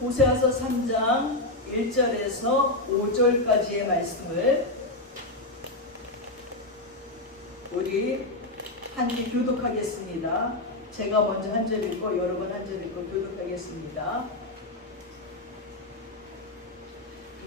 호세아서 3장 1절에서 5절까지의 말씀을 우리 한지 교독하겠습니다. 제가 먼저 한 절 읽고 여러분 한 절 읽고 교독하겠습니다.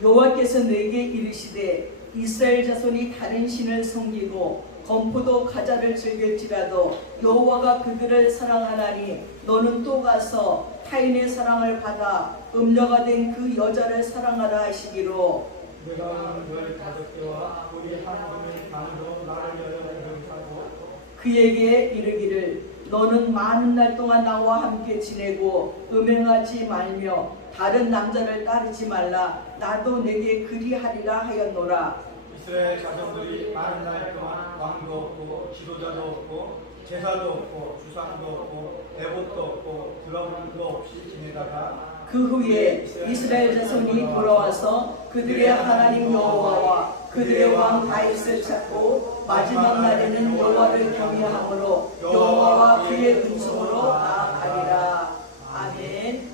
여호와께서 내게 이르시되 이스라엘 자손이 다른 신을 섬기고 건포도 가자를 즐길지라도 여호와가 그들을 사랑하나니 너는 또 가서 타인의 사랑을 받아 음녀가 된 그 여자를 사랑하라 하시기로 내가 오늘 너의 가족과 우리 하나님의 단으로 나를 위하여 명사고 그에게 이르기를 너는 많은 날 동안 나와 함께 지내고 음행하지 말며 다른 남자를 따르지 말라. 나도 내게 그리하리라 하였노라. 이스라엘 자손들이 많은 날 동안 왕도 없고 지도자도 없고 제사도 없고 주상도 없고 대봇도 없고 드러문도 없이 지내다가 그 후에 이스라엘 자손이 돌아와서 그들의 하나님 여호와와 그들의 왕 다윗을 찾고 마지막 날에는 여호와를 경외함으로 여호와와 그의 은총으로 나아가리라. 아멘.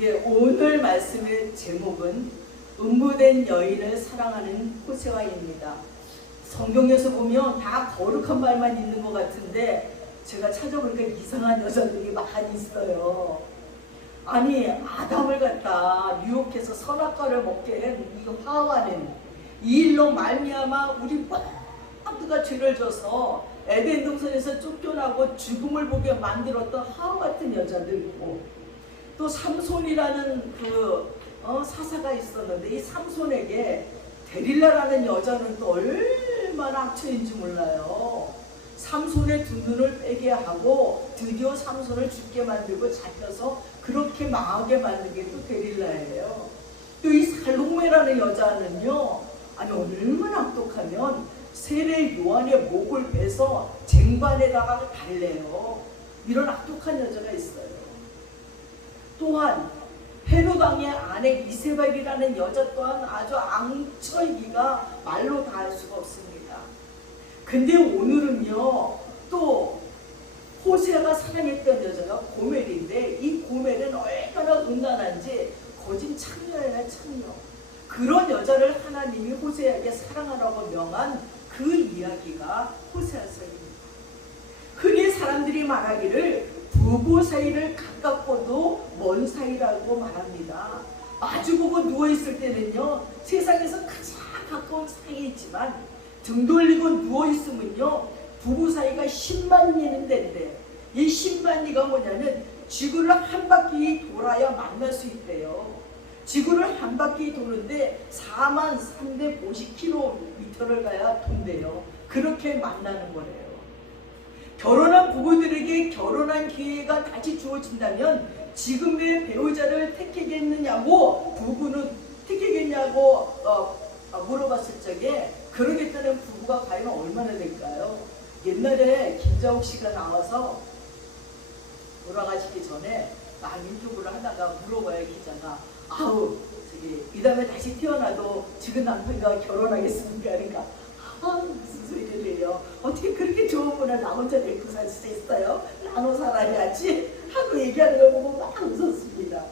예, 오늘 말씀의 제목은 음부된 여인을 사랑하는 호세아입니다. 성경에서 보면 다 거룩한 말만 있는 것 같은데 제가 찾아보니까 이상한 여자들이 많이 있어요. 아니 아담을 갖다 유혹해서 선악과를 먹게 한 이 하와는 이 일로 말미암아 우리 모두가 죄를 져서 에덴 동산에서 쫓겨나고 죽음을 보게 만들었던 하와 같은 여자도 있고 또 삼손이라는 그 사사가 있었는데 이 삼손에게 데릴라라는 여자는 또 얼마나 악처인지 몰라요. 삼손의 두 눈을 빼게 하고 드디어 삼손을 죽게 만들고 잡혀서 그렇게 망하게 만든 게 또 데릴라예요. 또 이 살롱메라는 여자는요, 아니 얼마나 악독하면 세례 요한의 목을 베서 쟁반에다가 달래요. 이런 악독한 여자가 있어요. 또한 헤롯 왕의 아내 이세벨이라는 여자 또한 아주 앙처이기가 말로 다 할 수가 없습니다. 근데 오늘은요, 또 호세아가 사랑했던 여자가 고멜인데 이 고멜은 얼마나 음란한지 거짓 창녀예요, 창녀. 그런 여자를 하나님이 호세아에게 사랑하라고 명한 그 이야기가 호세아서입니다. 흔히 사람들이 말하기를 부부 사이를 가깝고도 먼 사이라고 말합니다. 마주보고 누워있을 때는요, 세상에서 가장 가까운 사이이지만 등 돌리고 누워있으면요, 부부 사이가 10만 리는 된대. 이 10만 리가 뭐냐면 지구를 한 바퀴 돌아야 만날 수 있대요. 지구를 한 바퀴 도는데 4350km를 가야 돈대요. 그렇게 만나는 거래요. 결혼한 부부들에게 결혼한 기회가 다시 주어진다면 지금의 배우자를 택하겠느냐고 부부는 택하겠냐고 물어봤을 적에 그러겠다는 부부가 과연 얼마나 될까요? 옛날에 김자옥 씨가 나와서 돌아가시기 전에 막 인터뷰를 하다가 물어봐요, 기자가. 아우, 이 다음에 다시 태어나도 지금 남편과 결혼하겠습니까? 그러니까 무슨 소리를 해요. 어떻게 그렇게 좋은 분을 나 혼자 데리고 살 수 있어요? 나눠 살아야지 하고 얘기하는 걸 보고 막 웃었습니다.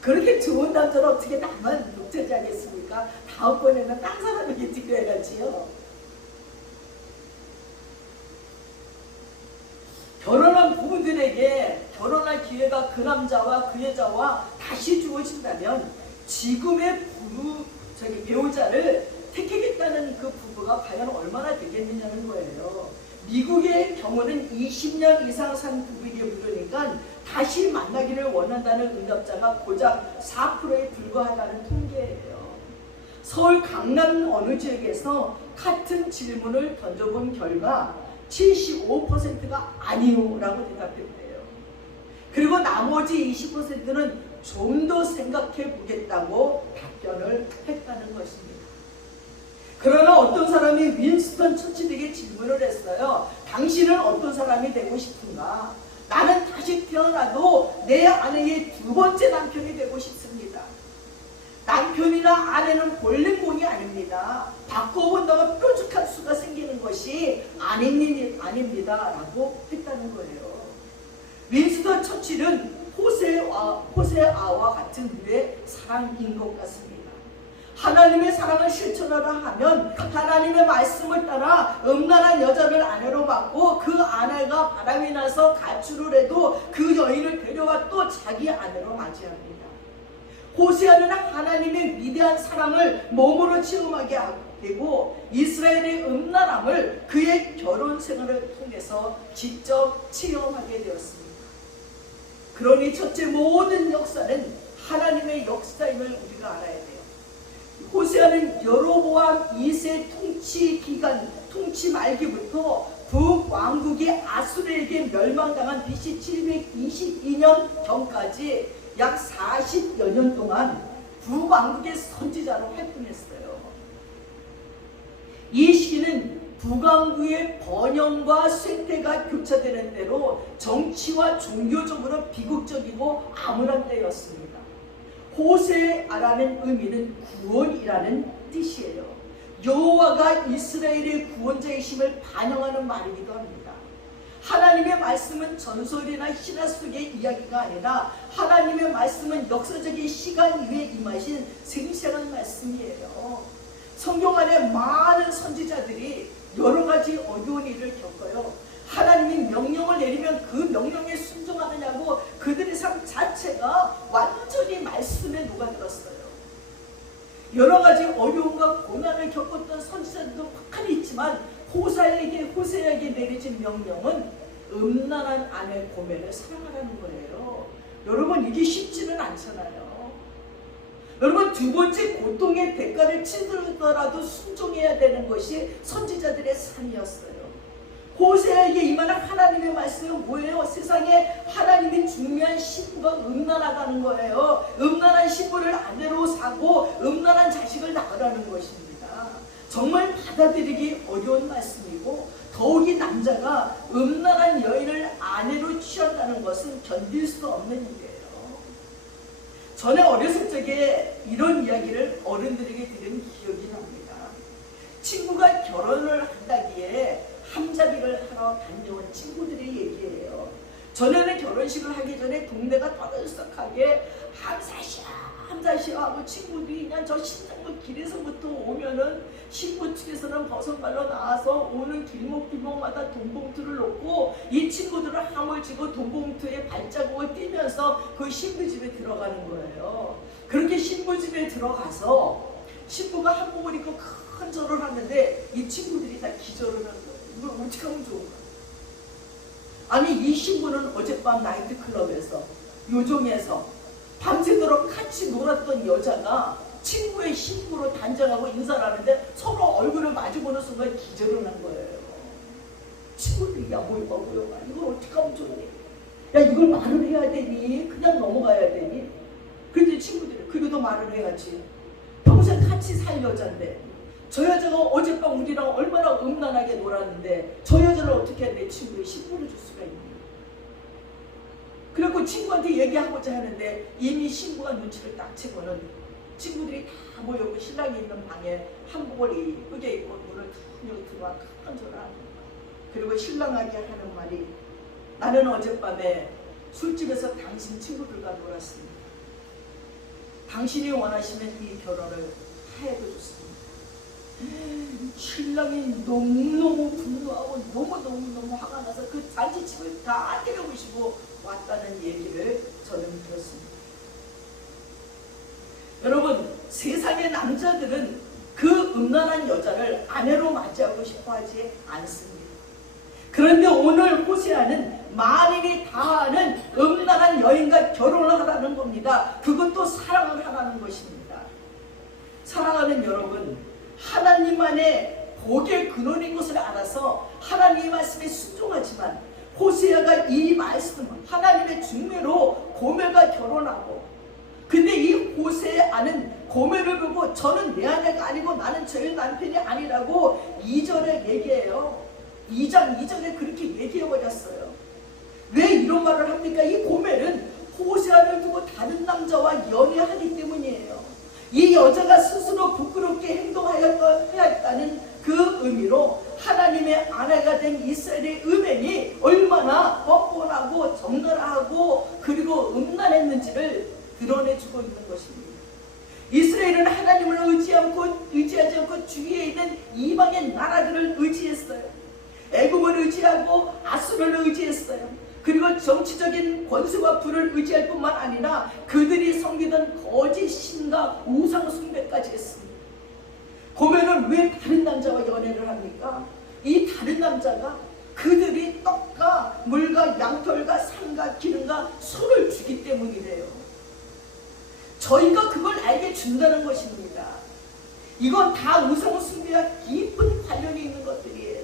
그렇게 좋은 남자를 어떻게 나만 독차지하겠습니까? 다음번에는 딴 사람에게 드려야지요. 결혼한 부부들에게 결혼할 기회가 그 남자와 그 여자와 다시 주어진다면 지금의 배우자를 택하겠다는 그 부부가 과연 얼마나 되겠느냐는 거예요. 미국의 경우는 20년 이상 산 부부에게 물으니까 다시 만나기를 원한다는 응답자가 고작 4%에 불과하다는 통계예요. 서울 강남 어느 지역에서 같은 질문을 던져본 결과 75%가 아니요 라고 대답했대요. 그리고 나머지 20%는 좀 더 생각해 보겠다고 답변을 했다는 것입니다. 그러나 어떤 사람이 윈스턴 처칠에게 질문을 했어요. 당신은 어떤 사람이 되고 싶은가? 나는 다시 태어나도 내 아내의 두 번째 남편이 되고 싶습니다. 남편이나 아내는 본래공이 아닙니다. 바꿔본다고 뾰족한 수가 생기는 것이 아닙니다 라고 했다는 거예요. 윈스턴 처칠은 호세아와 같은 류의 사랑인 것 같습니다. 하나님의 사랑을 실천하라 하면 하나님의 말씀을 따라 음란한 여자를 아내로 맡고 그 아내가 바람이 나서 가출을 해도 그 여인을 데려와 또 자기 아내로 맞이합니다. 호세아는 하나님의 위대한 사랑을 몸으로 체험하게 되고 이스라엘의 음란함을 그의 결혼 생활을 통해서 직접 체험하게 되었습니다. 그러니 첫째, 모든 역사는 하나님의 역사임을 우리가 알아야 돼요. 호세아는 여로보암 2세 통치 말기부터 북왕국이 아수르에게 멸망당한 BC 722년 전까지 약 40여 년 동안 북왕국의 선지자로 활동했어요. 이 시기는 북왕국의 번영과 쇠퇴가 교차되는 때로 정치와 종교적으로 비극적이고 암울한 때였습니다. 호세아라는 의미는 구원이라는 뜻이에요. 여호와가 이스라엘의 구원자이심을 반영하는 말이기도 합니다. 하나님의 말씀은 전설이나 신화 속의 이야기가 아니라 하나님의 말씀은 역사적인 시간 위에 임하신 생생한 말씀이에요. 성경 안에 많은 선지자들이 여러 가지 어려운 일을 겪어요. 하나님이 명령을 내리면 그 명령에 순종하느냐고 그들의 삶 자체가 완전히 말씀에 녹아들었어요. 여러 가지 어려움과 고난을 겪었던 선지자들도 확하니 있지만 호세아에게 내려진 명령은 음란한 아내 고멜을 사랑하라는 거예요. 여러분, 이게 쉽지는 않잖아요. 여러분, 두 번째 고통의 대가를 치르더라도 순종해야 되는 것이 선지자들의 삶이었어요. 호세아에게 임하는 하나님의 말씀은 뭐예요? 세상에 하나님이 중요한 신부가 음란하다는 거예요. 음란한 신부를 아내로 사고 음란한 자식을 낳으라는 것입니다. 정말 받아들이기 어려운 말씀이고, 더욱이 남자가 음란한 여인을 아내로 취한다는 것은 견딜 수 없는 일이에요. 전에 어렸을 적에 이런 이야기를 어른들에게 들은 기억이 납니다. 친구가 결혼을 한다기에 함자비를 하러 다녀온 친구들의 얘기예요. 전에는 결혼식을 하기 전에 동네가 떠들썩하게 함사시오 하고 친구들이 그냥 저 신장로 길에서부터 오면은 신부 측에서는 버선발로 나와서 오는 길목마다 돈봉투를 놓고 이 친구들은 함을 지고 돈봉투에 발자국을 띄면서 그 신부 집에 들어가는 거예요. 그렇게 신부 집에 들어가서 신부가 한복을 입고 큰 절을 하는데 이 친구들이 다 기절을 한 거예요. 이걸 어떻게 하면 좋을까? 아니, 이 신부는 어젯밤 나이트클럽에서 요정에서 밤새도록 같이 놀았던 여자가 친구의 신부로 단장하고 인사를 하는데 서로 얼굴을 마주보는 순간 기절을 한 거예요. 친구들이 야 뭐야 이걸 어떻게 하면 좋니? 야 이걸 말을 해야 되니? 그냥 넘어가야 되니? 그랬더니 친구들이 그래도 말을 해야지. 평생 같이 살 여잔데 저 여자가 어젯밤 우리랑 얼마나 음란하게 놀았는데 저 여자를 어떻게 내 친구의 신부를 줄 수가 있니? 그리고 친구한테 얘기하고자 하는데 이미 신부가 눈치를 딱 채고는 친구들이 다 모여고 신랑이 있는 방에 한복을 이쁘게 입고 문을 탁 열고 들어와 큰 소리를 하는 거야. 그리고 신랑에게 하는 말이 나는 어젯밤에 술집에서 당신 친구들과 놀았습니다. 당신이 원하시면 이 결혼을 해도 좋습니다. 신랑이 너무너무 분노하고 너무너무 화가 나서 그 잔치집을 다 때려부시고 왔다는 얘기를 저는 들었습니다. 여러분, 세상의 남자들은 그 음란한 여자를 아내로 맞이하고 싶어 하지 않습니다. 그런데 오늘 호세아는 만인이 다 아는 음란한 여인과 결혼을 하라는 겁니다. 그것도 사랑을 하라는 것입니다. 사랑하는 여러분, 하나님만의 복의 근원인 것을 알아서 하나님의 말씀에 순종하지만 호세아가 이 말씀, 하나님의 중매로 고멜과 결혼하고, 근데 이 호세아는 고멜을 보고 저는 내 아내가 아니고 나는 저의 남편이 아니라고 2절에 얘기해요. 2장 2절에 그렇게 얘기해버렸어요. 왜 이런 말을 합니까? 이 고멜은 호세아를 두고 다른 남자와 연애하기 때문이에요. 이 여자가 스스로 부끄럽게 행동하였다는 그 의미로 하나님의 아내가 된 이스라엘의 음행이 얼마나 뻔뻔하고 적나라하고 그리고 음란했는지를 드러내주고 있는 것입니다. 이스라엘은 하나님을 의지하지 않고 주위에 있는 이방의 나라들을 의지했어요. 애굽을 의지하고 아수르를 의지했어요. 그리고 정치적인 권세와 부를 의지할 뿐만 아니라 그들이 섬기던 거짓 신과 우상 숭배까지 했습니다. 보면은 왜 다른 남자와 연애를 합니까? 이 다른 남자가 그들이 떡과 물과 양털과 산과 기름과 소를 주기 때문이래요. 저희가 그걸 알게 준다는 것입니다. 이건 다 우상 숭배와 깊은 관련이 있는 것들이에요.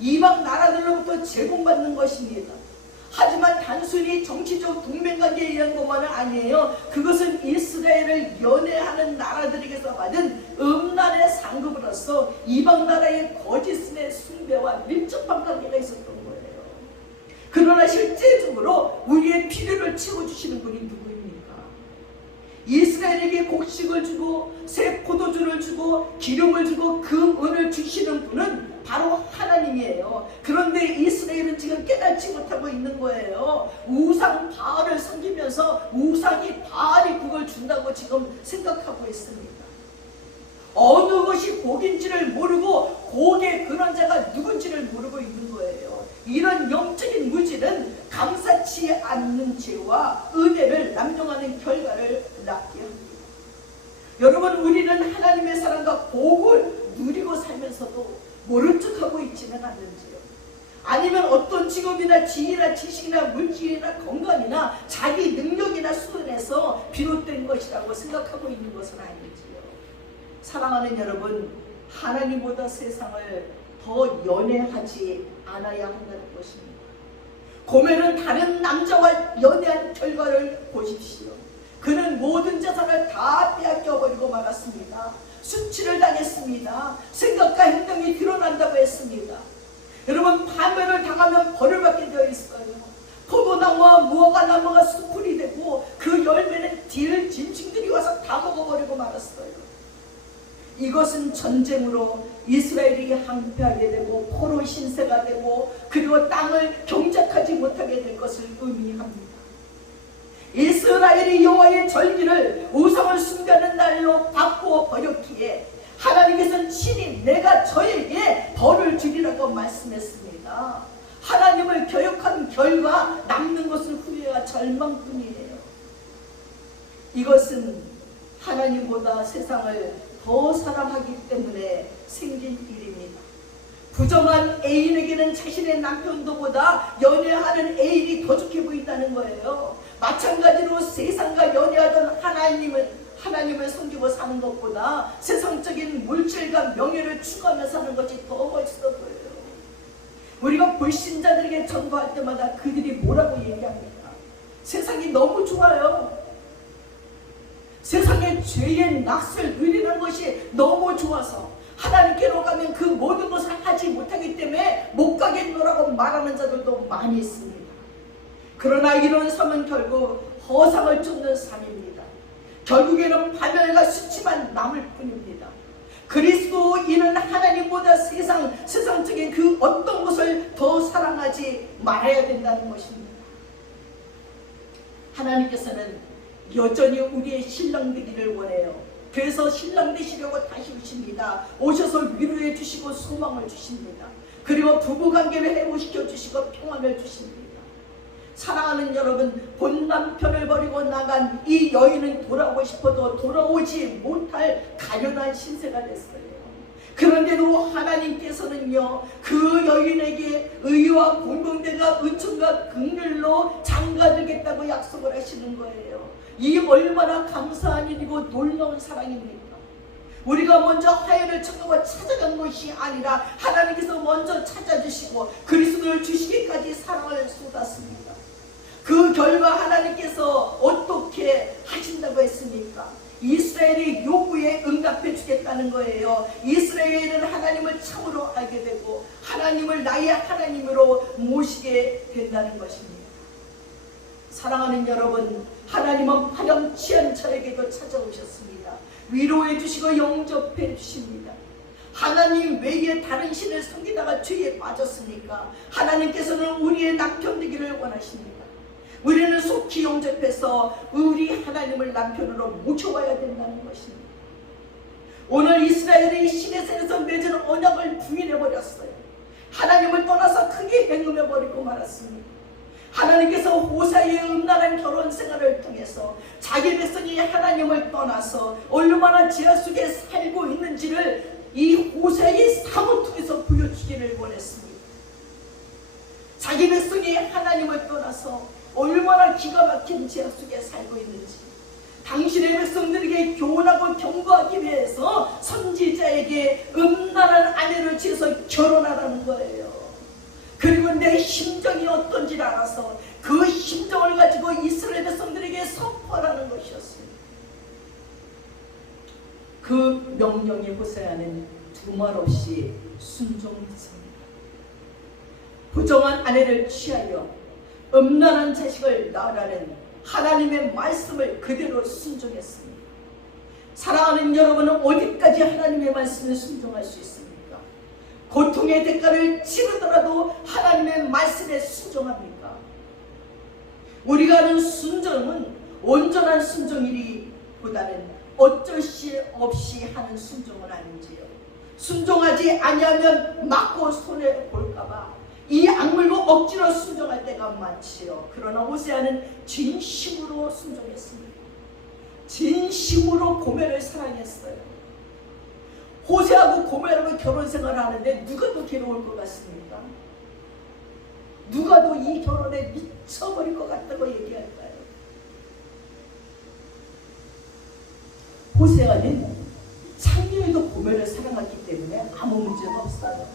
이방 나라들로부터 제공받는 것입니다. 하지만 단순히 정치적 동맹관계에 의한 것만은 아니에요. 그것은 이스라엘을 연애하는 나라들에게서 받은 음란의 상급으로서 이방 나라의 거짓신의 숭배와 밀접한 관계가 있었던 거예요. 그러나 실제적으로 우리의 필요를 채워주시는 분이 누구입니까? 이스라엘에게 곡식을 주고 새 포도주를 주고 기름을 주고 금은을 주시는 분은 바로 하나님이에요. 그런데 이스라엘은 지금 깨닫지 못하고 있는 거예요. 우상 바알을 섬기면서 우상이 바알이 그걸 준다고 지금 생각하고 있습니다. 어느 것이 복인지를 모르고 복의 근원자가 누군지를 모르고 있는 거예요. 이런 영적인 무지는 감사치 않는 죄와 은혜를 남용하는 결과를 낳게 합니다. 여러분, 우리는 하나님의 사랑과 복을 누리고 살면서도 모른 척하고 있지는 않는지요? 아니면 어떤 직업이나 지위나 지식이나 물질이나 건강이나 자기 능력이나 수준에서 비롯된 것이라고 생각하고 있는 것은 아닌지요? 사랑하는 여러분, 하나님보다 세상을 더 연애하지 않아야 한다는 것입니다. 고멜은 다른 남자와 연애한 결과를 보십시오. 그는 모든 재산을 다 빼앗겨버리고 말았습니다. 수치를 당했습니다. 생각과 행동이 드러난다고 했습니다. 여러분, 파멸을 당하면 벌을 받게 되어 있어요. 포도나무와 무화과나무가 수풀이 되고 그 열매는 딜 짐승들이 와서 다 먹어버리고 말았어요. 이것은 전쟁으로 이스라엘이 항폐하게 되고 포로 신세가 되고 그리고 땅을 경작하지 못하게 될 것을 의미합니다. 이스라엘이 여호와의 절기를 우상을 숭배하는 날로 바꾸어 버렸기에 하나님께서는 친히 내가 저에게 벌을 주리라고 말씀했습니다. 하나님을 교역한 결과 남는 것은 후회와 절망뿐이에요. 이것은 하나님보다 세상을 더 사랑하기 때문에 생긴 일입니다. 부정한 애인에게는 자신의 남편도보다 연애하는 애인이 더 좋게 보인다는 거예요. 마찬가지로 세상과 연애하던 하나님을 섬기고 사는 것보다 세상적인 물질과 명예를 추구하며 사는 것이 더 멋있어 보여요. 우리가 불신자들에게 전도할 때마다 그들이 뭐라고 얘기합니까? 세상이 너무 좋아요. 세상의 죄의 낯을 누리는 것이 너무 좋아서 하나님께로 가면 그 모든 것을 하지 못하기 때문에 못 가겠노라고 말하는 자들도 많이 있습니다. 그러나 이런 삶은 결국 허상을 쫓는 삶입니다. 결국에는 파멸과 수치만 남을 뿐입니다. 그리스도인은 하나님보다 세상적인 그 어떤 것을 더 사랑하지 말아야 된다는 것입니다. 하나님께서는 여전히 우리의 신랑 되기를 원해요. 그래서 신랑 되시려고 다시 오십니다. 오셔서 위로해 주시고 소망을 주십니다. 그리고 부부관계를 회복시켜 주시고 평안을 주십니다. 사랑하는 여러분, 본 남편을 버리고 나간 이 여인은 돌아오고 싶어도 돌아오지 못할 가련한 신세가 됐어요. 그런데도 하나님께서는요, 그 여인에게 의와 공동대가 은총과 긍휼로 장가들겠다고 약속을 하시는 거예요. 이 얼마나 감사한 일이고 놀라운 사랑입니까? 우리가 먼저 하연을 청하고 찾아간 것이 아니라 하나님께서 먼저 찾아주시고 그리스도를 주시기까지 사랑을 쏟았습니다. 그 결과 하나님께서 어떻게 하신다고 했습니까? 이스라엘의 요구에 응답해 주겠다는 거예요. 이스라엘은 하나님을 참으로 알게 되고 하나님을 나의 하나님으로 모시게 된다는 것입니다. 사랑하는 여러분, 하나님은 파렴치한 저에게도 찾아오셨습니다. 위로해 주시고 영접해 주십니다. 하나님 외에 다른 신을 섬기다가 죄에 빠졌으니까 하나님께서는 우리의 남편 되기를 원하십니다. 우리는 속히 영접해서 우리 하나님을 남편으로 모셔와야 된다는 것입니다. 오늘 이스라엘이 시내산에서 맺은 언약을 부인해버렸어요. 하나님을 떠나서 크게 행음해버리고 말았습니다. 하나님께서 호세아의 음란한 결혼 생활을 통해서 자기 백성이 하나님을 떠나서 얼마나 죄악 속에 살고 있는지를 이 호세아의 삶을 통해서 보여주기를 원했습니다. 자기 백성이 하나님을 떠나서 얼마나 기가 막힌 죄악 속에 살고 있는지, 당신의 백성들에게 교훈하고 경고하기 위해서 선지자에게 음란한 아내를 지어서 결혼하라는 거예요. 그리고 내 심정이 어떤지를 알아서 그 심정을 가지고 이스라엘 백성들에게 선포하라는 것이었습니다. 그 명령에 호세아는 두말 없이 순종했습니다. 부정한 아내를 취하여 음란한 자식을 낳으라는 하나님의 말씀을 그대로 순종했습니다. 사랑하는 여러분은 어디까지 하나님의 말씀을 순종할 수 있습니까? 고통의 대가를 치르더라도 하나님의 말씀에 순종합니까? 우리가 하는 순종은 온전한 순종이기보다는 어쩔 수 없이 하는 순종은 아닌지요. 순종하지 아니하면 맞고 손해 볼까봐 이 악물고 억지로 순종할 때가 많지요. 그러나 호세아는 진심으로 순종했습니다. 진심으로 고멜을 사랑했어요. 호세아하고 고멜하고 결혼 생활을 하는데 누가 더 괴로울 것 같습니까? 누가 더 이 결혼에 미쳐버릴 것 같다고 얘기할까요? 호세아는 창녀에도 고멜을 사랑했기 때문에 아무 문제가 없어요.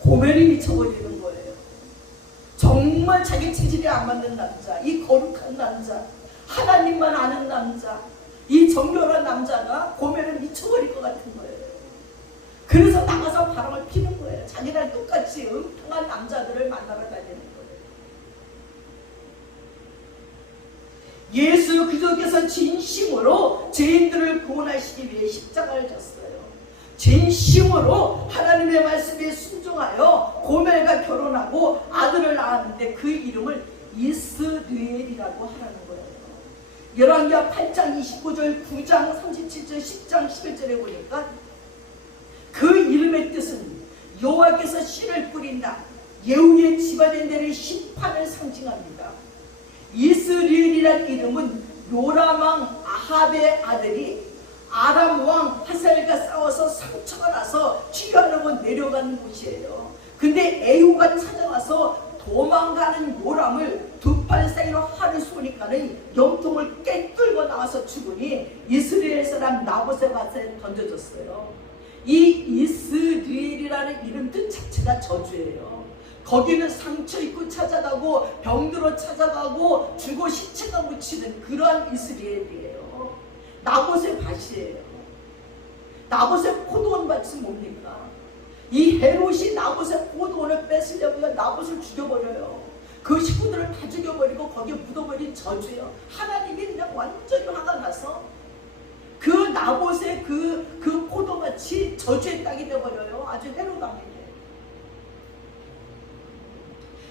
고멜이 미쳐버리는 거예요. 정말 자기 체질에 안 맞는 남자, 이 거룩한 남자, 하나님만 아는 남자, 이 정결한 남자가 고멜을 미쳐버릴 것 같은 거예요. 그래서 나가서 바람을 피는 거예요. 자기랑 똑같이 음탕한 남자들을 만나러 다니는 거예요. 예수 그리스도께서 진심으로 죄인들을 구원하시기 위해 십자가를 졌어요. 진심으로 하나님의 말씀에 순종하여 고멜과 결혼하고 아들을 낳았는데 그 이름을 이스라엘이라고 하라는 거예요. 열왕기하 8장 29절, 9장 37절, 10장 11절에 보니까 그 이름의 뜻은 여호와께서 씨를 뿌린다, 예후의 집안의 내릴 심판을 상징합니다. 이스라엘이라는 이름은 요람왕 아합의 아들이 아람 왕 하사엘과 싸워서 상처가 나서 치료하려고 내려간 곳이에요. 근데 에후가 찾아와서 도망가는 요람을 두 팔 사이로 활을 쏘니까는 염통을 깨뚫고 나와서 죽으니 이스라엘 사람 나봇의 밭에 던져졌어요. 이 이스라엘이라는 이름 뜻 자체가 저주예요. 거기는 상처 입고 찾아가고 병들어 찾아가고 죽어 시체가 묻히는 그러한 이스라엘이에요. 나봇의 밭이에요. 나봇의 포도원 밭이 뭡니까? 이 헤롯이 나봇의 포도원을 뺏으려고 나봇을 죽여버려요. 그 식구들을 다 죽여버리고 거기에 묻어버린 저주예요. 하나님이 그냥 완전히 화가 나서 그 나봇의 그 포도밭이 저주의 땅이 되어버려요. 아주 헤롯왕에게.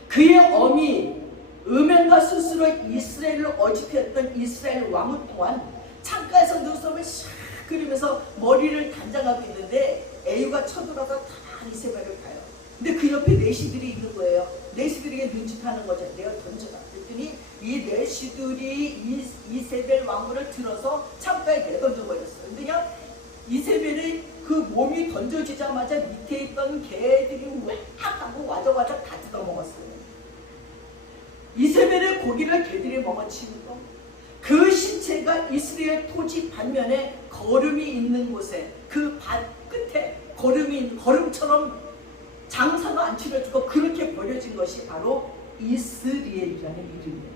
그의 어미 음행과 수수로 이스라엘을 어집했던 이스라엘 왕후 또한 창가에서 눈썹을 샥 그리면서 머리를 단장하고 있는데 에유가 쳐들어서 다 이세벨을 가요. 근데 그 옆에 내시들이 있는 거예요. 내시들에게 눈짓하는 거죠. 내가 던져라. 그랬더니 이 내시들이 이세벨 왕후를 들어서 창가에 내던져버렸어요. 근데 그냥 이세벨의 그 몸이 던져지자마자 밑에 있던 개들이 왁 하고 와저와저 다 뜯어먹었어요. 이세벨의 고기를 개들이 먹어치는 거. 그 신체가 이스라엘 토지 반면에 거름이 있는 곳에 그 밭 끝에 거름처럼 장사도 안 치러주고 그렇게 버려진 것이 바로 이스라엘이라는 이름이에요.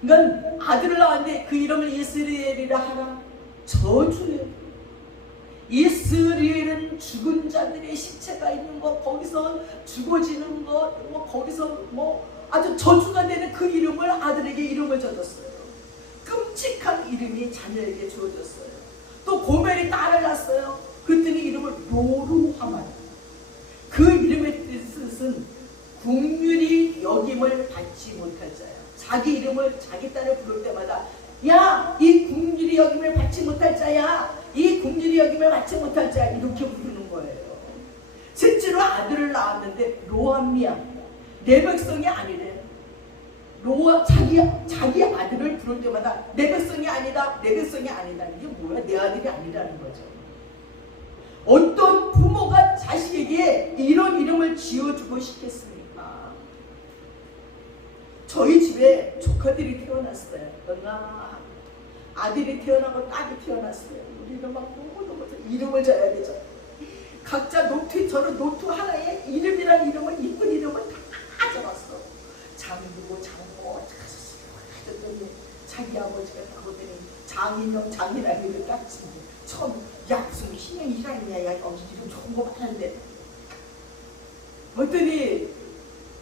그러니까 아들을 낳았는데 그 이름을 이스라엘이라 하라. 저주예요. 이스라엘은 죽은 자들의 시체가 있는 것, 거기서 죽어지는 것, 거기서 아주 저주가 되는 그 이름을 아들에게 이름을 줬어요. 끔찍한 이름이 자녀에게 주어졌어요. 또 고멜이 딸을 낳았어요. 그랬더니 이름을 로루하만. 그 이름의 뜻은 국률이 여김을 받지 못할 자야. 자기 이름을 자기 딸을 부를 때마다 야, 이 국률이 여김을 받지 못할 자야, 이 국률이 여김을 받지 못할 자야, 이렇게 부르는 거예요. 셋째로 아들을 낳았는데 로암미야, 내 백성이 아니래. 자기 아들을 부를 때마다 내 백성이 아니다, 내 백성이 아니다. 이게 뭐야? 내 아들이 아니라는 거죠. 어떤 부모가 자식에게 이런 이름을 지어주고 싶겠습니까? 저희 집에 조카들이 태어났어요. 아들이 태어나고 딸이 태어났어요. 우리는 막 너무너무 이름을 져야 되죠. 각자 저는 노트 하나에 이름이란 이름을, 이쁜 이름을 다 적었어. 장누고 장모 하셨더니 자기 아버지가 나오더니 장인영 장이라는 이름을 땄지. 처음 야 무슨 희명이라냐, 야 이름 좋은 거 많은데 어떠니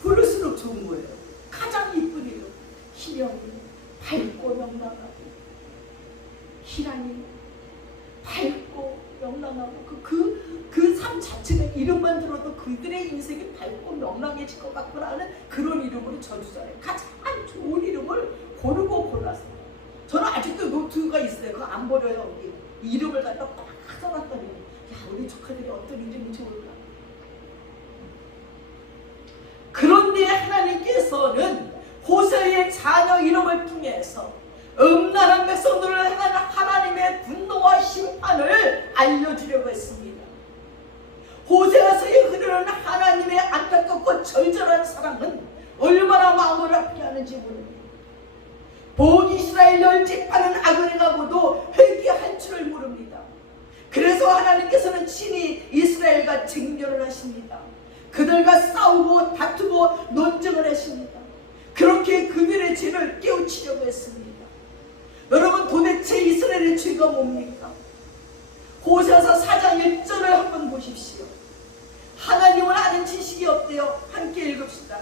부를수록 좋은 거예요. 가장 이쁜 이름 희명이, 밝고 명랑하고, 희란이 밝고 명랑하고, 그 삶 자체는 이름만 들어도 그들의 인생이 밝고 명랑해질 것 같구나 하는 그런 이름으로 저주잖아요. 가장 좋은 이름을 고르고 골라서. 저는 아직도 노트가 있어요. 그거 안 버려요. 이름을 갖다 딱 써놨더니 야 우리 조카들이 어떤 이름이 좋을까. 그런데 하나님께서는 호세의 자녀 이름을 통해서 음란한 백성들을 향한 하나님의 분노와 심판을 알려주려고 했습니다. 호세아서에 흐르는 하나님의 안타깝고 절절한 사랑은 얼마나 마음을 아프게 하는지 모릅니다. 북이스라엘 멸직하는 아그네가고도 회개할 줄을 모릅니다. 그래서 하나님께서는 친히 이스라엘과 쟁렬을 하십니다. 그들과 싸우고 다투고 논쟁을 하십니다. 그렇게 그들의 죄를 깨우치려고 했습니다. 여러분, 도대체 이스라엘의 죄가 뭡니까? 호세아서 4장 1절을 한번 보십시오. 하나님을 아는 지식이 없대요. 함께 읽읍시다.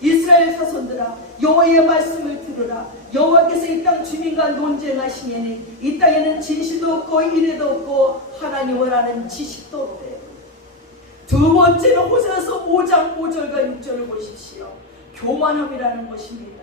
이스라엘 자손들아, 여호와의 말씀을 들으라. 여호와께서 이 땅 주민과 논쟁하시니 이 땅에는 진실도 없고 이래도 없고 하나님을 아는 지식도 없대요. 두 번째는 호세아서 5장 5절과 6절을 보십시오. 교만함이라는 것입니다.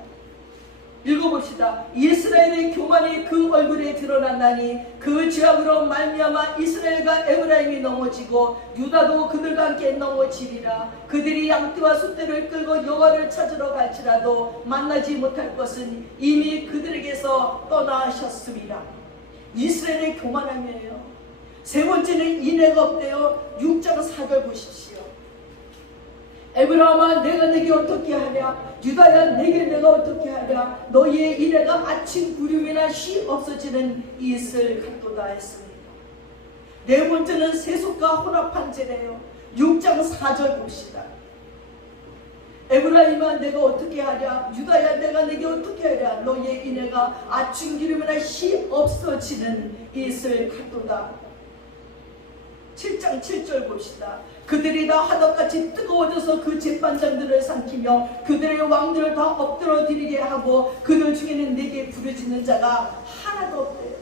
읽어봅시다. 이스라엘의 교만이 그 얼굴에 드러난다니 그 죄악으로 말미암아 이스라엘과 에브라임이 넘어지고 유다도 그들과 함께 넘어지리라. 그들이 양떼와 숫대를 끌고 여호와를 찾으러 갈지라도 만나지 못할 것은 이미 그들에게서 떠나셨습니다. 이스라엘의 교만함이에요. 세 번째는 인애가 없대요. 6장 4절 보십시오. 에브라임아 내가 내게 어떻게 하랴, 유다야 내게 내가 어떻게 하랴, 너희의 인애가 마침 구름이나 쉬 없어지는 이슬 같도다 했습니다. 네 번째는 세속과 혼합한 죄래요. 6장 4절 봅시다. 에브라임아 내가 어떻게 하랴, 유다야 내가 내게 어떻게 하랴, 너희의 인애가 아침 기름이나 쉬 없어지는 이슬 같도다. 7장 7절 봅시다. 그들이 다 화덕같이 뜨거워져서 그 재판장들을 삼키며 그들의 왕들을 다 엎드러뜨리게 하고 그들 중에는 내게 부르짖는 자가 하나도 없대요.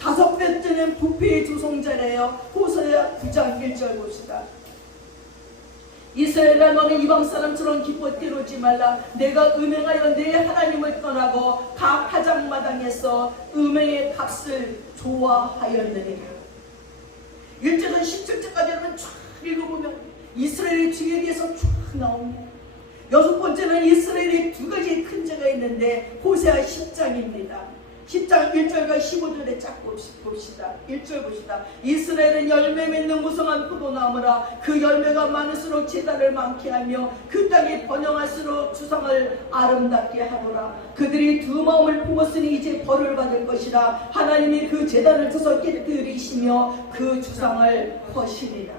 다섯 번째는 부패의 조성자래요. 호세아 9장 1절 봅시다. 이스라엘아 너는 이방 사람처럼 기뻐 뛰놀지 말라. 내가 음행하여 내 하나님을 떠나고 각 타작마당에서 음행의 값을 좋아하였느니라. 1절은 17절까지 여러분 쫙 읽어보면 이스라엘의 죄에 대해서 쫙 나옵니다. 여섯 번째는 이스라엘의 두 가지 큰 죄가 있는데 호세아 10장입니다. 10장 1절과 15절에 쫙 봅시다. 1절 봅시다. 이스라엘은 열매 맺는 무성한 포도나무라. 그 열매가 많을수록 제단을 많게 하며 그 땅이 번영할수록 주상을 아름답게 하노라. 그들이 두 마음을 품었으니 이제 벌을 받을 것이라. 하나님이 그 제단을 쳐서 깨뜨리시며 그 주상을 허시리라.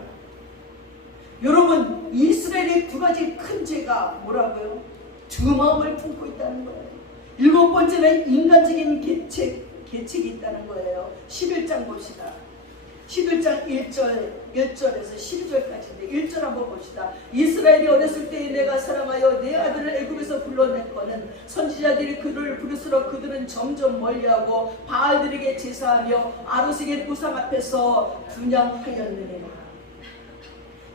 여러분, 이스라엘의 두 가지 큰 죄가 뭐라고요? 두 마음을 품고 있다는 거예요. 일곱 번째는 인간적인 계책이 있다는 거예요. 11장 봅시다. 11장 1절에서 12절까지인데 1절 한번 봅시다. 이스라엘이 어렸을 때에 내가 사랑하여 내 아들을 애굽에서 불러냈거는 선지자들이 그를 부를수록 그들은 점점 멀리하고 바알들에게 제사하며 아로색의 우상 앞에서 분향하였느니라.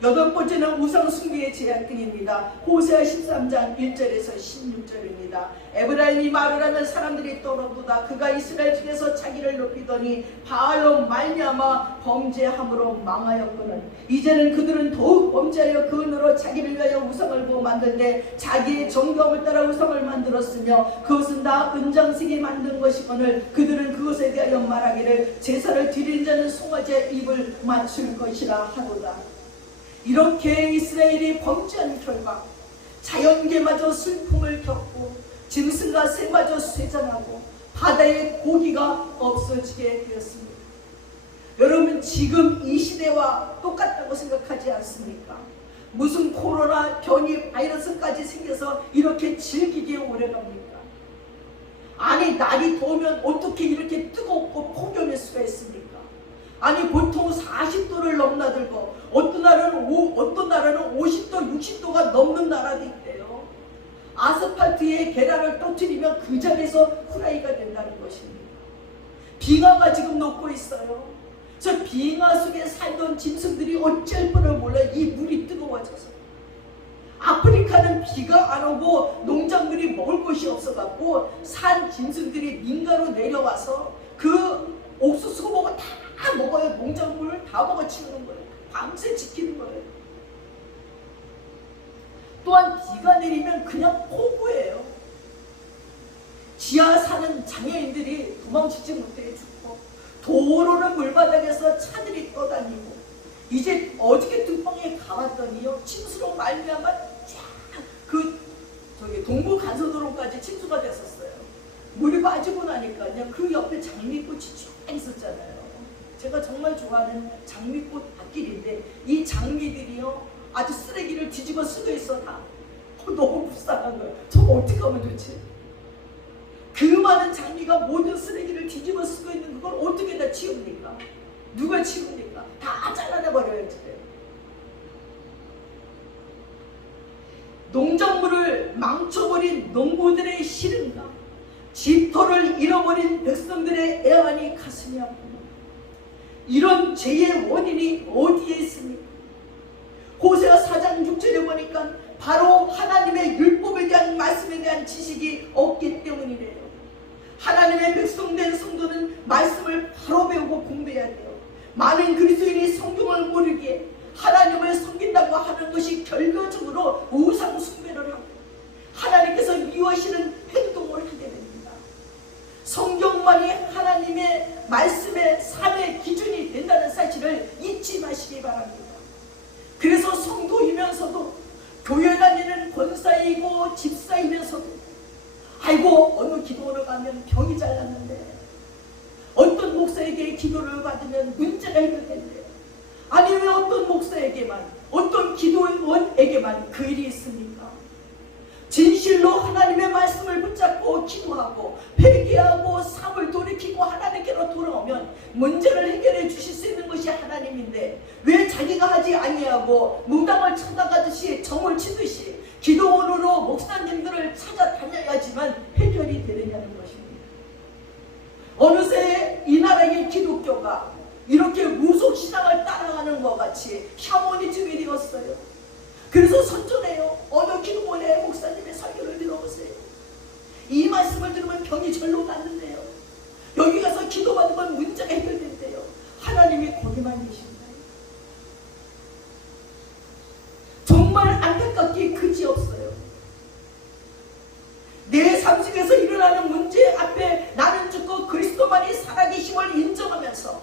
8번째는 우상 숭배의 제약 등입니다. 호세아 13장 1절에서 16절입니다. 에브라임이 말을 하면 사람들이 떠오르도다. 그가 이스라엘 중에서 자기를 높이더니 바알로 말미암아 범죄함으로 망하였거늘 이제는 그들은 더욱 범죄하여 그 은으로 자기를 위하여 우상을 부어 만들되 자기의 정경을 따라 우상을 만들었으며 그것은 다 은장색이 만든 것이거늘 그들은 그것에 대하여 말하기를 제사를 드린 자는 송아지의 입을 맞출 것이라 하도다. 이렇게 이스라엘이 범죄한 결과 자연계마저 슬픔을 겪고 짐승과 새마저 쇠잔하고 바다의 고기가 없어지게 되었습니다. 여러분 지금 이 시대와 똑같다고 생각하지 않습니까? 무슨 코로나 변이 바이러스까지 생겨서 이렇게 질기게 오래갑니까? 아니 날이 더우면 어떻게 이렇게 뜨겁고 폭염일 수가 있습니까? 아니 보통 40도를 넘나들고 어떤 나라는 50도 60도가 넘는 나라도 있대요. 아스팔트에 계란을 떨어뜨리면 그 자리에서 후라이가 된다는 것입니다. 빙하가 지금 녹고 있어요. 저 빙하 속에 살던 짐승들이 어쩔 뻔을 몰라요. 이 물이 뜨거워져서. 아프리카는 비가 안 오고 농작물이 먹을 것이 없어갖고 산 짐승들이 민가로 내려와서 그 옥수수 먹어 다 먹어요. 농작물을 다 먹어치우는 거예요. 밤새 지키는 거예요. 또한 비가 내리면 그냥 폭우예요. 지하 사는 장애인들이 도망치지 못해 죽고 도로는 물바닥에서 차들이 떠다니고 이제 어저께 등방에 가봤더니요 침수로 말미암아 동부 간선도로까지 침수가 됐었어요. 물이 빠지고 나니까요 그 옆에 장미꽃이 쫙 있었잖아요. 제가 정말 좋아하는 장미꽃 밭길인데 이 장미들이요 아주 쓰레기를 뒤집어 쓰고 있어 다. 너무 불쌍한 거예요. 저거 어떻게 하면 좋지? 그 많은 장미가 모든 쓰레기를 뒤집어 쓰고 있는 그걸 어떻게 다 치웁니까? 누가 치웁니까? 다 잘라내버려야지. 농작물을 망쳐버린 농부들의 시름과 집터를 잃어버린 백성들의 애환이 가슴이 아픕니다. 이런 죄의 원인이 어디에 있습니까? 호세아 4장 6절에 보니까 바로 하나님의 율법에 대한 말씀에 대한 지식이 없기 때문이래요. 하나님의 백성된 성도는 말씀을 바로 배우고 공부해야 돼요. 많은 그리스도인이 성경을 모르기에 하나님을 섬긴다고 하는 것이 결과적으로 우상 숭배를 하고 하나님께서 미워하시는 행동을 하게 됩니다. 성경만이 하나님의 말씀의 삶의 기준이 된다는 사실을 잊지 마시기 바랍니다. 그래서 성도이면서도 교회 다니는 권사이고 집사이면서도 아이고 어느 기도원을 가면 병이 잘 낫는데 어떤 목사에게 기도를 받으면 문제가 해결된대요. 아니 왜 어떤 목사에게만 어떤 기도원에게만 그 일이 있습니까? 진실로 하나님의 말씀을 붙잡고 기도하고 회개하고 삶을 돌이키고 하나님께로 돌아오면 문제를 해결해 주실 수 있는 것이 하나님인데 왜 자기가 하지 아니하고 무당을 찾아가듯이 정을 치듯이 기도원으로 목사님들을 찾아다녀야지만 해결이 되느냐는 것입니다. 어느새 이 나라의 기독교가 이렇게 무속신앙을 따라가는 것 같이 샤머니즘이 되었어요. 그래서 선전해요. 어느 기도원의 목사님의 설교를 들어보세요. 이 말씀을 들으면 병이 절로 낫는데요. 여기 가서 기도받으면 문제가 해결된대요. 하나님이 거기만 계신가요? 정말 안타깝게 그지없어요. 내 삶 속에서 일어나는 문제 앞에 나는 죽고 그리스도만이 살아계심을 인정하면서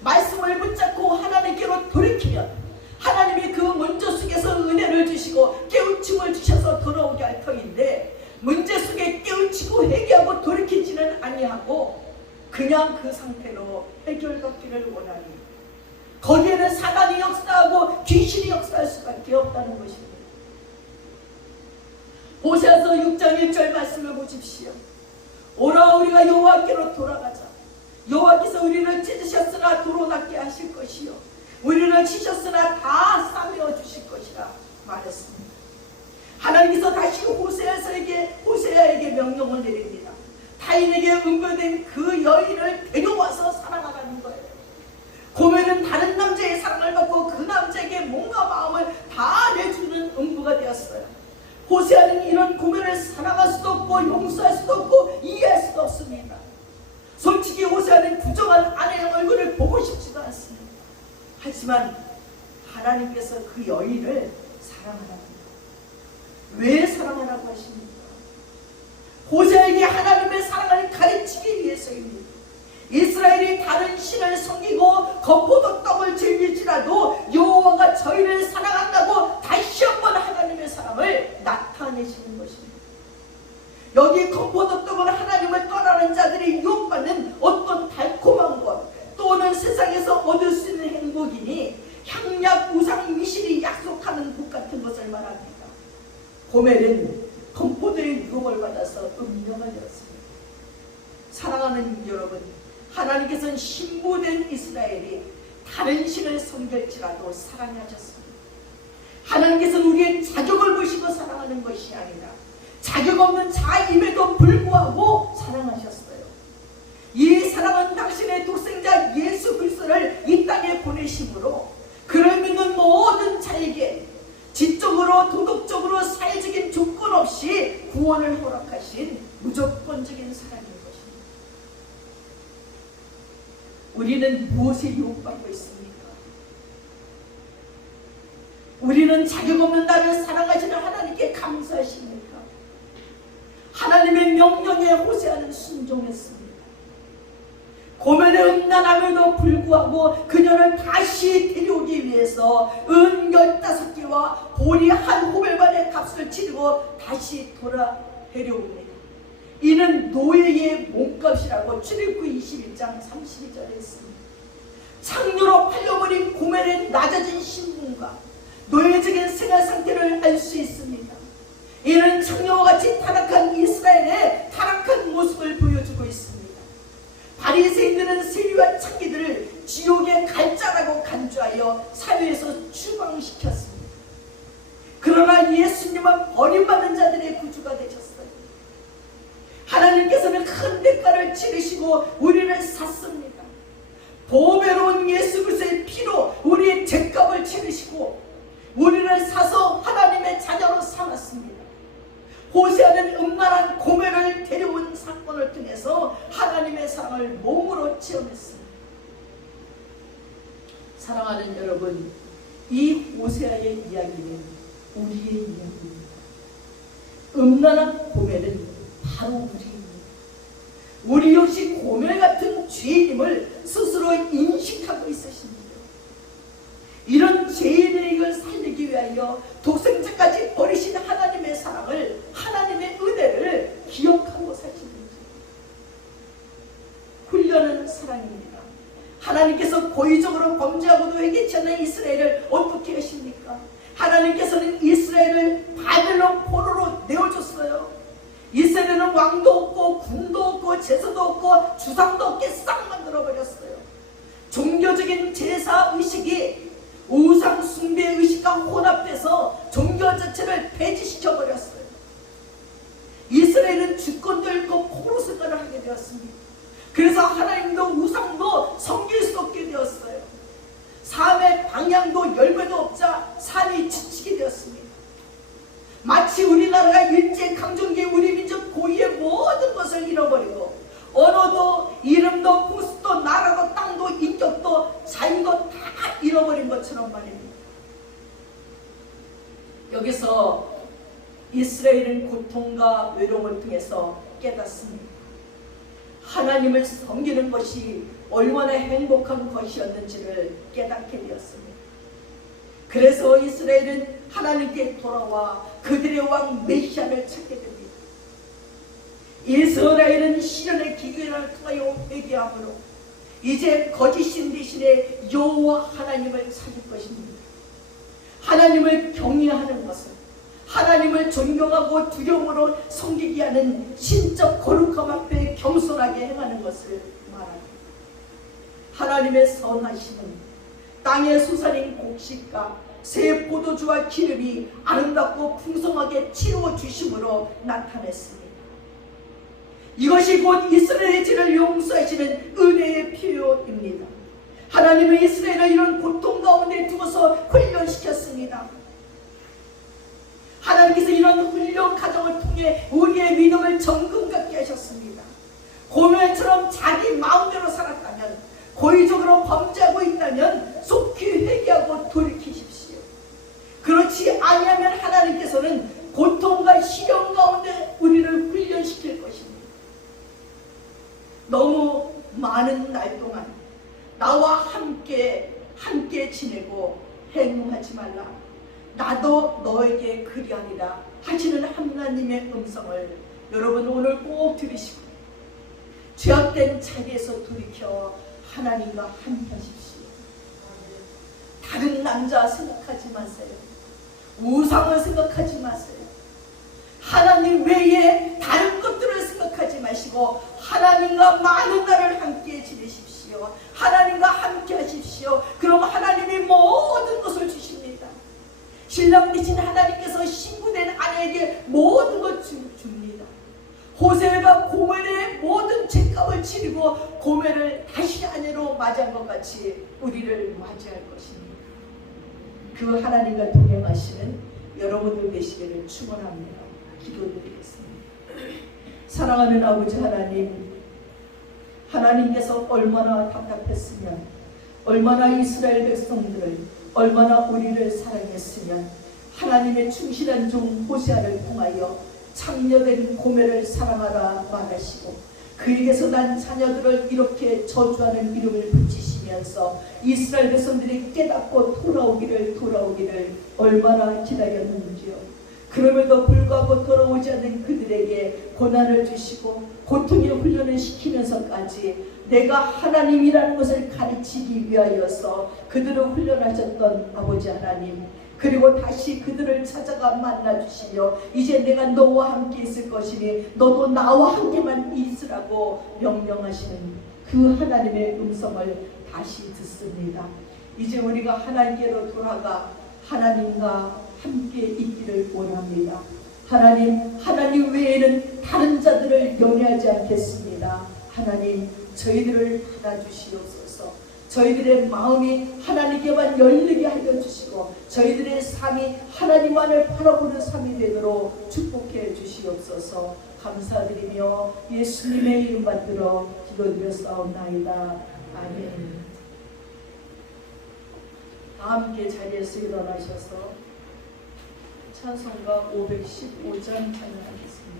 말씀을 붙잡고 하나님께로 돌이키면 하나님이 그 문제 속에서 은혜를 주시고 깨우침을 주셔서 돌아오게 할 터인데 문제 속에 깨우치고 회개하고 돌이키지는 아니하고 그냥 그 상태로 해결받기를 원하니 거기에는 사단이 역사하고 귀신이 역사할 수밖에 없다는 것입니다. 호세아서 6장 1절 말씀을 보십시오. 오라 우리가 여호와께로 돌아가자. 여호와께서 우리를 찢으셨으나 도로 낫게 하실 것이요 우리를 치셨으나 다 싸매어 주실 것이라 말했습니다. 하나님께서 다시 호세아에게 명령을 내립니다. 타인에게 은거된 그 여인을 데려와서 살아나가는 거예요. 고면은 다른 남자의 사랑을 받고 그 남자에게 몸과 마음을 다 내주는 음부가 되었어요. 호세아는 이런 고멜을 사랑할 수도 없고 용서할 수도 없고 이해할 수도 없습니다. 솔직히 호세아는 부정한 아내의 얼굴을 보고 싶지도 않습니다. 하지만 하나님께서 그 여인을 사랑하랍니다. 왜 사랑하라고 하십니까? 호세아에게 하나님의 사랑을 가르치기 위해서입니다. 이스라엘이 다른 신을 섬기고 겉포도 떡을 즐길지라도 여호와가 저희를 사랑한다고 다시 한번 하나님의 사랑을 나타내시는 것입니다. 여기 겉포도 떡은 하나님을 떠나는 자들이 유혹받는 어떤 달콤한 것 또는 세상에서 얻을 수 있는 행복이니 향약 우상 미실이 약속하는 복 같은 것을 말합니다. 고멜은 겉포도의 유혹을 받아서 음녀가 되었습니다. 사랑하는 여러분, 하나님께서는 신부된 이스라엘이 다른 신을 섬길지라도 사랑하셨습니다. 하나님께서는 우리의 자격을 보시고 사랑하는 것이 아니라 자격 없는 자임에도 불구하고 사랑하셨어요. 이 사랑은 당신의 독생자 예수 그리스도를 이 땅에 보내심으로 그를 믿는 모든 자에게 지적으로 도덕적으로 사회적인 조건 없이 구원을 허락하신 무조건적인 사랑인 것입니다. 우리는 무엇에 유혹받고 있습니까? 우리는 자격 없는 나를 사랑하시는 하나님께 감사하십니까? 하나님의 명령에 호세아는 순종했습니다. 고멜의 음란함에도 불구하고 그녀를 다시 데려오기 위해서 은 15개와 보리 한 호멜반의 값을 치르고 다시 돌아 데려옵니다. 이는 노예의 몸값이라고 출애굽 21장 32절에 있습니다. 창녀로 팔려버린 고멜의 낮아진 신분과 노예적인 생활 상태를 알 수 있습니다. 이는 창녀와 같이 타락한 이스라엘의 타락한 모습을 보여주고 있습니다. 바리새인들은 세리와 창기들을 지옥의 갈자라고 간주하여 사회에서 추방시켰습니다. 그러나 예수님은 버림받은 자들의 구주가 되셨어요. 하나님께서는 큰 대가를 치르시고 우리를 샀습니다. 보배로운 예수 그리스도의 피로 우리의 죄값을 치르시고 우리를 사서 하나님의 자녀로 삼았습니다. 호세아는 음란한 고멜을 데려온 사건을 통해서 하나님의 사랑을 몸으로 체험했습니다. 사랑하는 여러분, 이 호세아의 이야기는 우리의 이야기입니다. 음란한 고멜은 바로 우리입니다. 우리 역시 고멜 같은 죄인임을 스스로 인식하고 있으십니다. 이런 죄인의 이걸 살리기 위하여 독생자까지 버리신 하나님의 사랑을, 하나님의 은혜를 기억하고 사십니다. 훈련은 사랑입니다. 하나님께서 고의적으로 범죄하고도 회개치 않는 이스라엘을 어떻게 하십니까? 하나님께서는 이스라엘을 바벨론 포로로 내어줬어요. 이스라엘은 왕도 없고 군도 없고 제사도 없고 주상도 없게 싹 만들어버렸어요. 종교적인 제사 의식이 우상 숭배 의식과 혼합돼서 종교 자체를 폐지시켜버렸어요. 이스라엘은 주권도 잃고 포로생활을 하게 되었습니다. 그래서 하나님도 우상도 섬길 수 없게 되었어요. 삶의 방향도 열매도 없자 삶이 지치게 되었습니다. 마치 우리나라가 일제강점기에 우리 민족 고유의 모든 것을 잃어버리고 언어도 이름도 풍습도 나라도 땅도 인격도 자유도 다 잃어버린 것처럼 말입니다. 여기서 이스라엘은 고통과 외로움을 통해서 깨닫습니다. 하나님을 섬기는 것이 얼마나 행복한 것이었는지를 깨닫게 되었습니다. 그래서 이스라엘은 하나님께 돌아와 그들의 왕 메시아를 찾게 됩니다. 이스라엘은 시련의 기근을 통하여 회개함으로 이제 거짓신 대신에 여호와 하나님을 찾을 것입니다. 하나님을 경외하는 것은 하나님을 존경하고 두려움으로 섬기게 하는 신적 거룩함 앞에 겸손하게 행하는 것을 말합니다. 하나님의 선하심은 땅에 솟아낸 곡식과 새 포도주와 기름이 아름답고 풍성하게 치루어 주심으로 나타냈습니다. 이것이 곧 이스라엘의 죄를 용서하시는 은혜의 표현입니다. 하나님은 이스라엘을 이런 고통 가운데 두어서 훈련시켰습니다. 하나님께서 이런 훌륭한 가정을 통해 우리의 믿음을 정금 갖게 하셨습니다. 고멜처럼 자기 마음대로 살았다면, 고의적으로 범죄하고 있다면 속히 회개하고 돌이키십시오. 그렇지 아니하면 하나님께서는 고통과 시련 가운데 우리를 훈련시킬 것입니다. 너무 많은 날 동안 나와 함께 지내고 행동하지 말라. 나도 너에게 그리하리라 하시는 하나님의 음성을 여러분 오늘 꼭 들으시고 죄악된 자리에서 돌이켜 하나님과 함께 하십시오. 다른 남자 생각하지 마세요. 우상을 생각하지 마세요. 하나님 외에 다른 것들을 생각하지 마시고 하나님과 많은 날을 함께 지내십시오. 하나님과 함께 하십시오. 그럼 하나님이 모든 것을 주십니다. 신랑 되신 하나님께서 신부된 아내에게 모든 것 줍니다. 호세가 고멜의 모든 죄값을 치르고 고멜을 다시 아내로 맞이한 것 같이 우리를 맞이할 것입니다. 그 하나님과 동행하시는 여러분들 되시기를 축원합니다. 기도드리겠습니다. 사랑하는 아버지 하나님, 하나님께서 얼마나 답답했으면, 얼마나 이스라엘 백성들을, 얼마나 우리를 사랑했으면 하나님의 충실한 종 호세아를 통하여 창녀된 고멜을 사랑하라 말하시고 그에게서 난 자녀들을 이렇게 저주하는 이름을 붙이시면서 이스라엘 백성들이 깨닫고 돌아오기를 얼마나 기다렸는지요. 그럼에도 불구하고 돌아오지 않는 그들에게 고난을 주시고 고통의 훈련을 시키면서까지 내가 하나님이라는 것을 가르치기 위하여서 그들을 훈련하셨던 아버지 하나님, 그리고 다시 그들을 찾아가 만나주시며 이제 내가 너와 함께 있을 것이니 너도 나와 함께만 있으라고 명령하시는 그 하나님의 음성을 다시 듣습니다. 이제 우리가 하나님께로 돌아가 하나님과 함께 있기를 원합니다. 하나님 외에는 다른 자들을 연애하지 않겠습니다. 하나님, 저희들을 받아주시옵소서. 저희들의 마음이 하나님께만 열리게 하여 주시고 저희들의 삶이 하나님만을 바라보는 삶이 되도록 축복해 주시옵소서. 감사드리며 예수님의 이름 받들어 기도드렸사옵나이다. 아멘. 다 함께 자리에서 일어나셔서 찬송가 515장 찬양하겠습니다.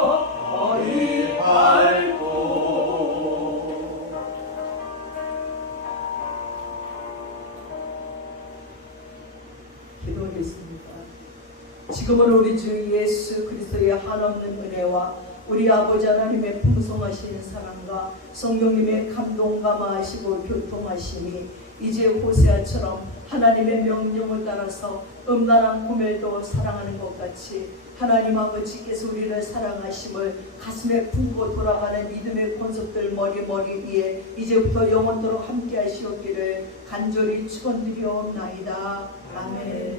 어이 밟고. 기도하겠습니다. 지금은 우리 주 예수 그리스도의 한없는 은혜와 우리 아버지 하나님의 풍성하신 사랑과 성령님의 감동 감화하시고 교통하심이 이제 호세아처럼 하나님의 명령을 따라서 음란한 고멜도 사랑하는 것 같이 하나님 아버지께서 우리를 사랑하심을 가슴에 품고 돌아가는 믿음의 권속들 머리 위에 이제부터 영원토록 함께 하시옵기를 간절히 축원드리옵나이다. 아멘.